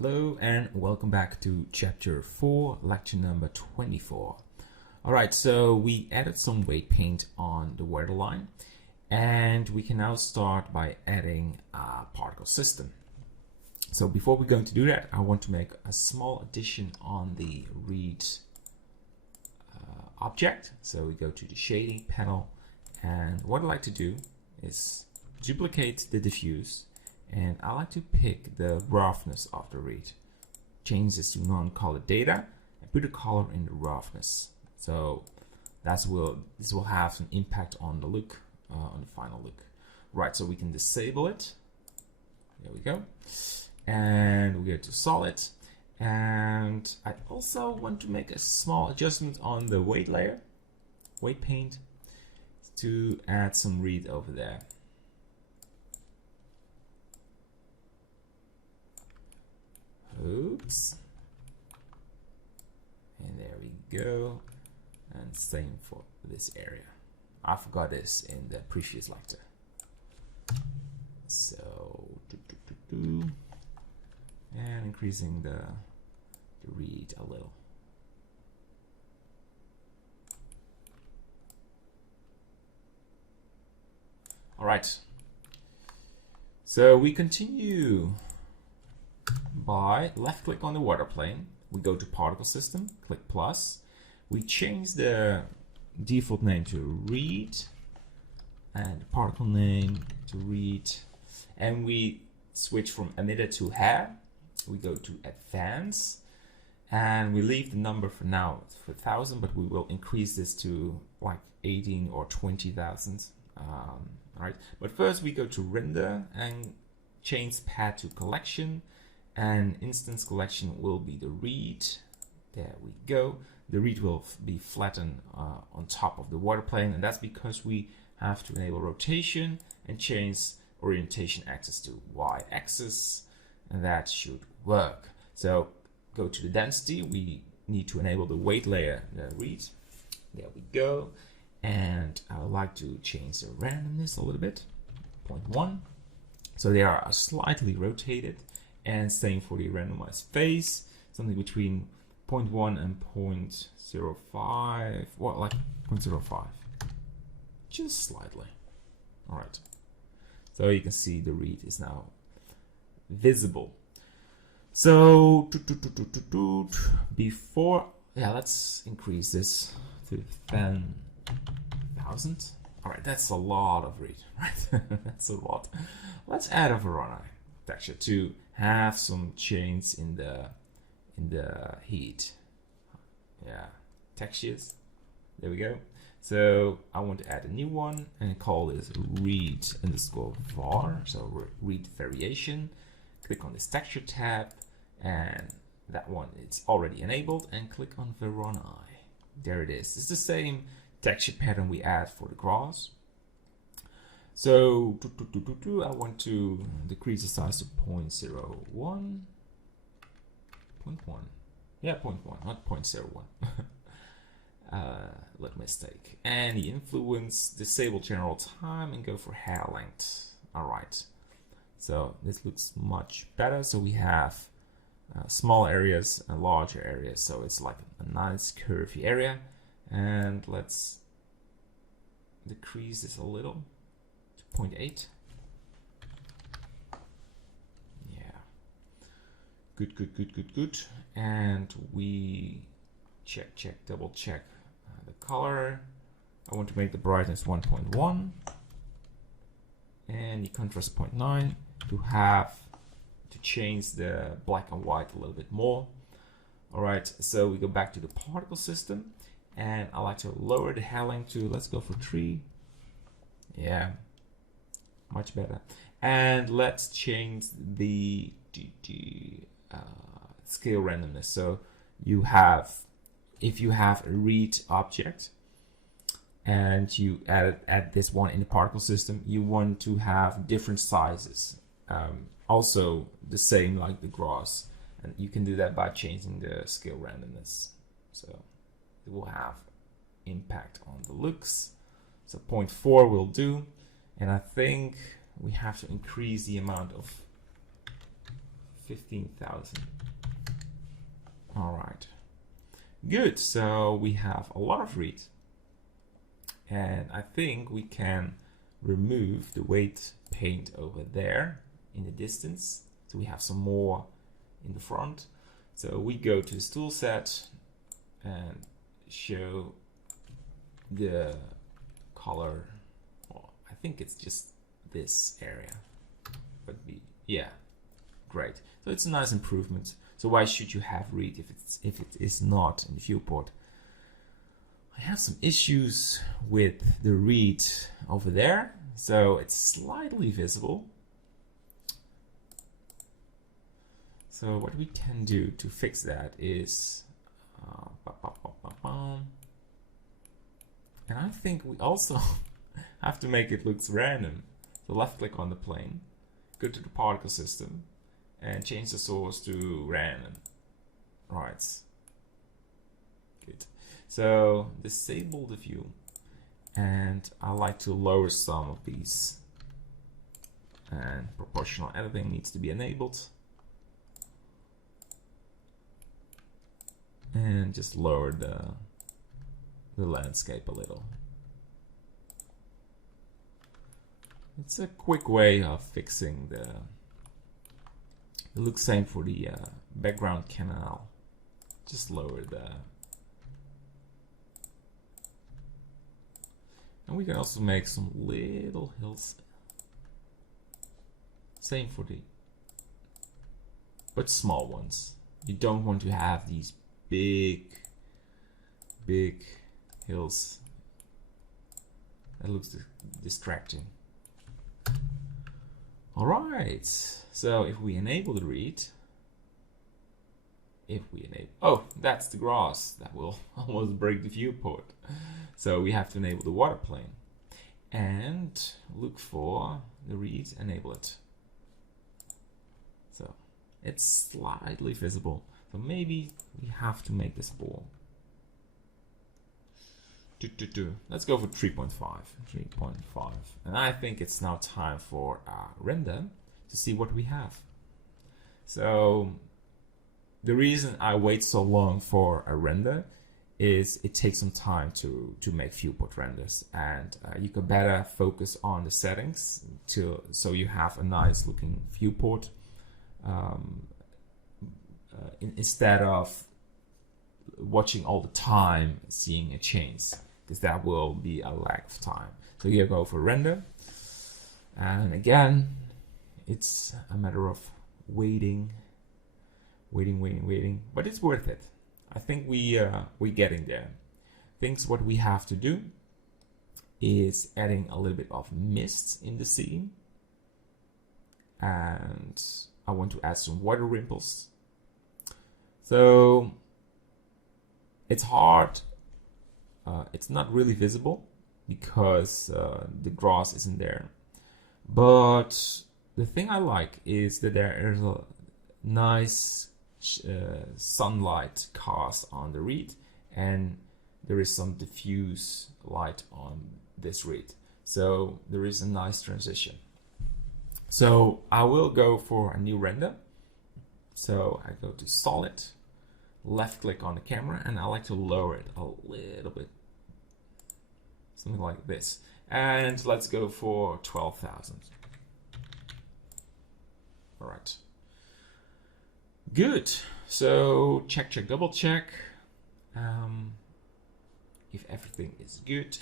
Hello and welcome back to chapter 4, lecture number 24. Alright, so we added some weight paint on the waterline and we can now start by adding a particle system. So before we're going to do that, I want to make a small addition on the reed object. So we go to the shading panel, and what I like to do is duplicate the diffuse, and I like to pick the roughness of the reed, change this to non-colored data, and put a color in the roughness. So this will have some impact on the look, on the final look. Right, so we can disable it. There we go. And we go to solid. And I also want to make a small adjustment on the weight layer, weight paint, to add some reed over there. Oops. And there we go. And same for this area. I forgot this in the previous lecture. So, and increasing the reed a little. All right. So we continue by left click on the water plane. We go to particle system, click plus. We change the default name to reed and particle name to reed, and we switch from emitter to hair. We go to advance and we leave the number for now for 1,000, but we will increase this to like 18 or 20,000. All right, but first we go to render and change path to collection, and instance collection will be the reed. There we go. The reed will be flattened on top of the water plane, and that's because we have to enable rotation and change orientation axis to y-axis, and that should work. So go to the density. We need to enable the weight layer, the reed. There we go. And I would like to change the randomness a little bit, 0.1. So they are slightly rotated. And same for the randomized phase, something between 0.1 and 0.05, well, like 0.05, just slightly. All right. So you can see the reed is now visible. So before, let's increase this to 10,000. All right, that's a lot of reed, right? That's a lot. Let's add a Voronoi texture to have some change in the heat. Yeah, textures. There we go. So I want to add a new one and call this reed underscore var. So reed variation. Click on this texture tab, and that one it's already enabled, and click on Voronoi. There it is. It's the same texture pattern we add for the grass. So I want to decrease the size to 0.01, 0.1. Yeah, 0.1, not 0.01. Little mistake. And the influence, disable general time, and go for hair length. All right. So this looks much better. So we have small areas and larger areas. So it's like a nice curvy area. And let's decrease this a little. 0.8. Yeah. Good. And we double check the color. I want to make the brightness 1.1 and the contrast 0.9 to change the black and white a little bit more. All right, so we go back to the particle system, and I like to lower the hair length to, let's go for 3. Yeah. Much better. And let's change the scale randomness. So you have, if you have a reed object and you add this one in the particle system, you want to have different sizes. Also the same like the grass, and you can do that by changing the scale randomness. So it will have impact on the looks. So 0.4 will do. And I think we have to increase the amount of 15,000. All right. Good. So we have a lot of read. And I think we can remove the weight paint over there in the distance. So we have some more in the front. So we go to this tool set and show the color. Well, I think it's just this area. But yeah, great. So it's a nice improvement. So why should you have read if it is not in the viewport? I have some issues with the read over there, so it's slightly visible. So what we can do to fix that is, and I think we also have to make it look random. So left click on the plane, go to the particle system, and change the source to random. Right. Good. So disable the view, and I like to lower some of these, and proportional editing needs to be enabled, and just lower the landscape a little. It's a quick way of fixing the look. Same for the background canal. Just lower and we can also make some little hills. Same for but small ones. You don't want to have these big hills. That looks distracting. All right. So if we enable the read, oh, that's the grass. That will almost break the viewport. So we have to enable the water plane and look for the read, enable it. So it's slightly visible. So maybe we have to make this ball. Let's go for 3.5. 3.5. And I think it's now time for render to see what we have. So the reason I wait so long for a render is it takes some time to make viewport renders, and you can better focus on the settings so you have a nice looking viewport instead of watching all the time seeing a change, because that will be a lag of time. So you go for render, and again it's a matter of waiting, but it's worth it. I think we're getting there. What we have to do is adding a little bit of mist in the scene, and I want to add some water ripples. So it's hard. It's not really visible because the grass isn't there. But the thing I like is that there is a nice sunlight cast on the reed, and there is some diffuse light on this reed. So there is a nice transition. So I will go for a new render. So I go to solid, left click on the camera, and I like to lower it a little bit. Something like this. And let's go for 12,000. All right. Good. So check, double check. If everything is good.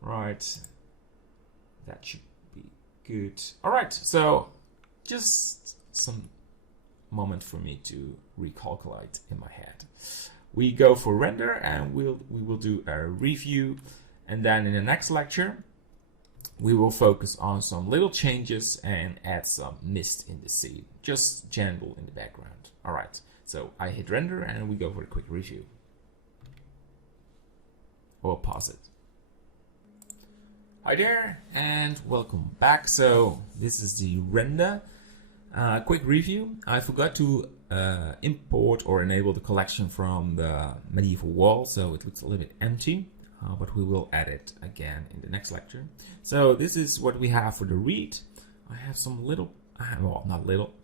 Right. That should be good. All right. So just some moment for me to recalculate in my head. We go for render, and we will do a review, and then in the next lecture we will focus on some little changes and add some mist in the scene, just general in the background. All right, so I hit render and we go for a quick review. Or pause it. Hi there and welcome back. So this is the render. Quick review. I forgot to import or enable the collection from the medieval wall, so it looks a little bit empty, but we will add it again in the next lecture. So this is what we have for the reed. I have some little, well, not little,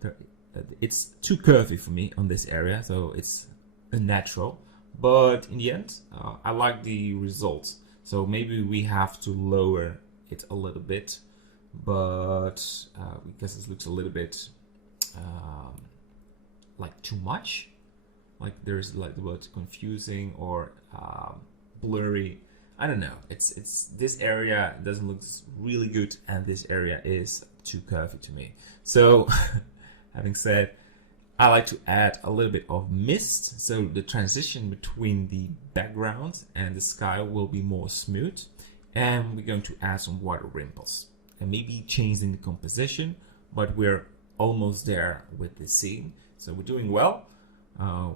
it's too curvy for me on this area, so it's unnatural. But in the end, I like the results. So maybe we have to lower it a little bit, but because it looks a little bit like too much. Like there's like the word confusing or blurry. I don't know. It's this area doesn't look really good, and this area is too curvy to me. So, having said, I like to add a little bit of mist, so the transition between the background and the sky will be more smooth. And we're going to add some water ripples and maybe changing the composition, but we're almost there with the scene. So we're doing well.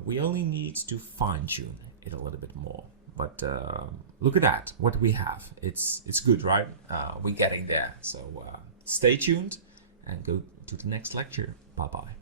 We only need to fine-tune it a little bit more. But look at that, what we have. It's good, right? We're getting there. So stay tuned and go to the next lecture. Bye-bye.